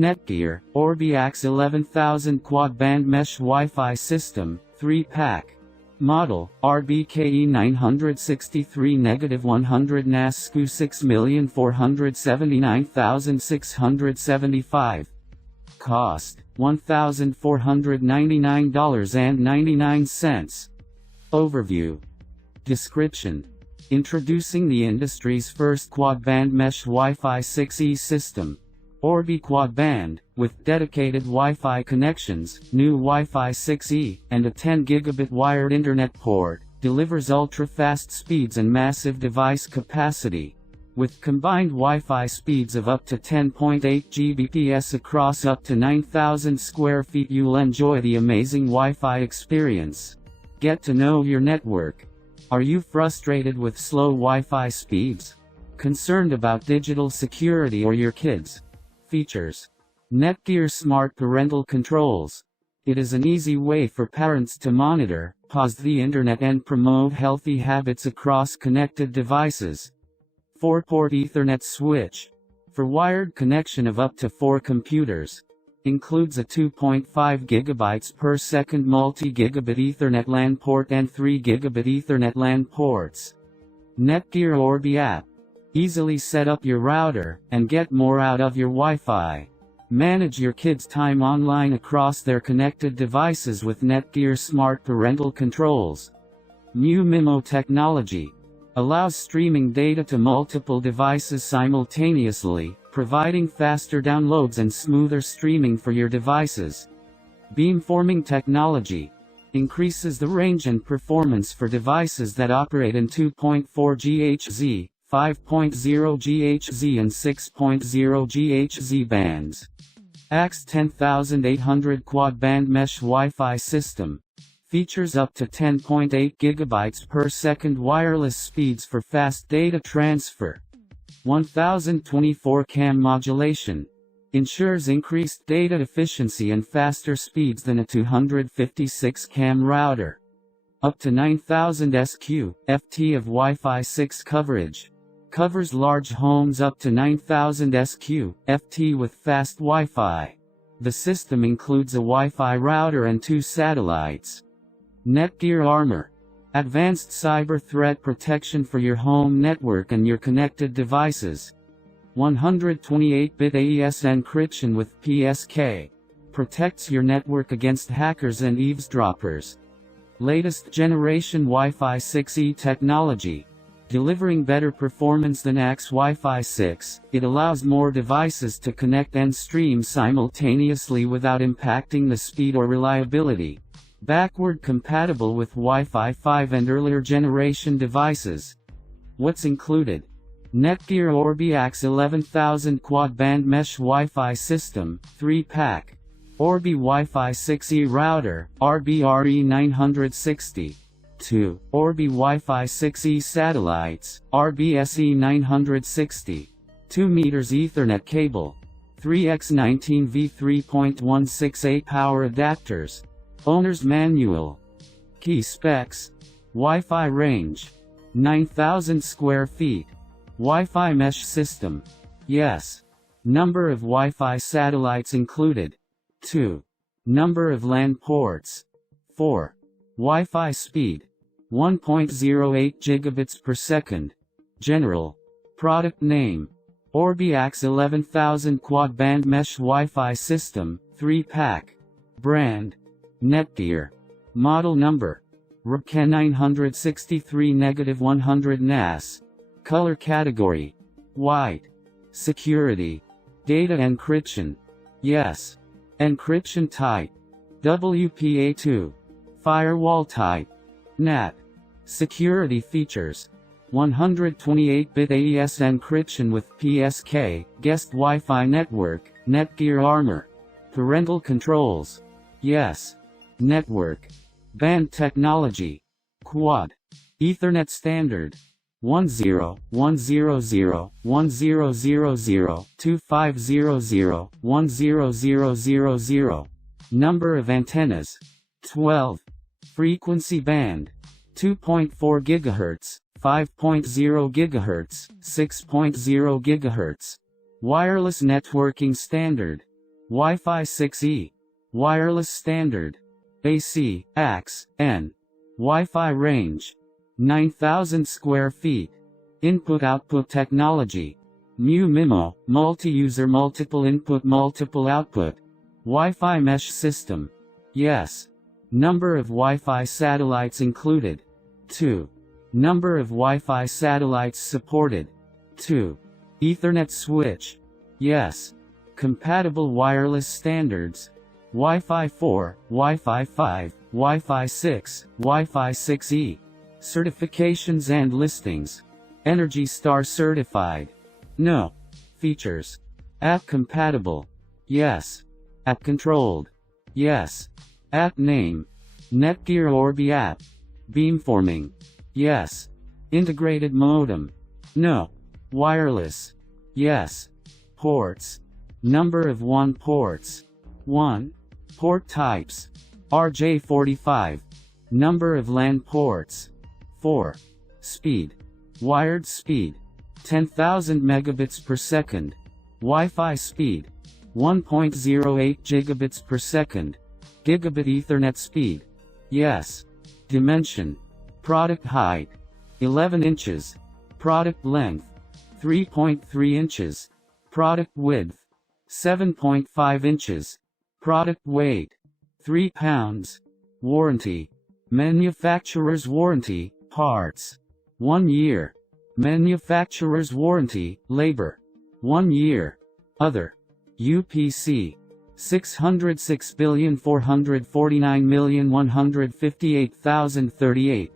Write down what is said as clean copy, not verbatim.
NETGEAR Orbi AXE11000 Quad-Band Mesh Wi-Fi System, 3-pack. Model, RBKE963-100NAS SKU 6,479,675. Cost, $1,499.99. Overview. Description. Introducing the industry's first quad-band mesh Wi-Fi 6E system. Orbi Quad-Band, with dedicated Wi-Fi connections, new Wi-Fi 6E, and a 10 gigabit wired internet port, delivers ultra-fast speeds and massive device capacity. With combined Wi-Fi speeds of up to 10.8 Gbps across up to 9,000 square feet, you'll enjoy the amazing Wi-Fi experience. Get to know your network. Are you frustrated with slow Wi-Fi speeds? Concerned about digital security or your kids? Features. NETGEAR Smart Parental Controls. It is an easy way for parents to monitor, pause the internet and promote healthy habits across connected devices. 4-port Ethernet switch. For wired connection of up to 4 computers. Includes a 2.5 GB per second multi-gigabit Ethernet LAN port and 3 gigabit Ethernet LAN ports. NETGEAR Orbi app. Easily set up your router, and get more out of your Wi-Fi. Manage your kids' time online across their connected devices with NETGEAR Smart Parental Controls. New MIMO technology. Allows streaming data to multiple devices simultaneously, providing faster downloads and smoother streaming for your devices. Beamforming technology. Increases the range and performance for devices that operate in 2.4 GHz, 5.0 GHz and 6.0 GHz bands. AXE10800 Quad-Band Mesh Wi-Fi System. Features up to 10.8 GB per second wireless speeds for fast data transfer. 1024 cam modulation. Ensures increased data efficiency and faster speeds than a 256 cam router. Up to 9,000 SQ, FT of Wi-Fi 6 coverage. Covers large homes up to 9,000 SQ, FT with fast Wi-Fi. The system includes a Wi-Fi router and 2 satellites. NETGEAR Armor. Advanced cyber threat protection for your home network and your connected devices. 128-bit AES encryption with PSK. Protects your network against hackers and eavesdroppers. Latest generation Wi-Fi 6E technology. Delivering better performance than AXE Wi-Fi 6, it allows more devices to connect and stream simultaneously without impacting the speed or reliability. Backward compatible with Wi-Fi 5 and earlier generation devices. What's included? NETGEAR Orbi AXE11000 Quad-Band Mesh Wi-Fi System, 3-pack. Orbi Wi-Fi 6E Router, RBKE963. 2. Orbi Wi-Fi 6E Satellites, RBKE963. 2 meters Ethernet cable. 3x19V 3.168 power adapters. Owner's Manual. Key specs. Wi-Fi range. 9,000 square feet. Wi-Fi mesh system. Yes. Number of Wi-Fi satellites included. 2. Number of LAN ports. 4. Wi-Fi speed. 1.08 gigabits per second. General. Product name. Orbi AXE11000 Quad-Band Mesh Wi-Fi System, 3-pack. Brand. NETGEAR. Model number. RBKE963-100NAS. Color category. White. Security. Data encryption. Yes. Encryption type. WPA2. Firewall type. NAT. Security features. 128-bit AES encryption with PSK, guest Wi-Fi network, NETGEAR Armor. Parental controls. Yes. Network. Band technology. Quad. Ethernet standard. 10.100.100.2500.10000. Number of antennas. 12. Frequency band. 2.4 GHz, 5.0 GHz, 6.0 GHz. Wireless networking standard. Wi-Fi 6E. Wireless standard. AC, AX, N. Wi-Fi range. 9,000 square feet. Input-output technology. MU-MIMO, multi-user multiple input multiple output. Wi-Fi mesh system. Yes. Number of Wi-Fi satellites included. 2. Number of Wi-Fi satellites supported. 2. Ethernet switch. Yes. Compatible wireless standards. Wi-Fi 4, Wi-Fi 5, Wi-Fi 6, Wi-Fi 6E. Certifications and listings. Energy Star certified. No. Features. App compatible. Yes. App controlled. Yes. App name. NETGEAR Orbi app. Beamforming. Yes. Integrated modem. No. Wireless. Yes. Ports. Number of 1 ports. 1. Port types. RJ45. Number of LAN ports. 4. Speed. Wired speed. 10,000 megabits per second. Wi-Fi speed. 1.08 gigabits per second. Gigabit Ethernet speed. Yes. Dimension. Product height. 11 inches. Product length. 3.3 inches. Product width. 7.5 inches. Product weight. 3 pounds. Warranty. Manufacturer's warranty, parts. 1 year. Manufacturer's warranty, labor. 1 year. Other. UPC. 606,449,158,038.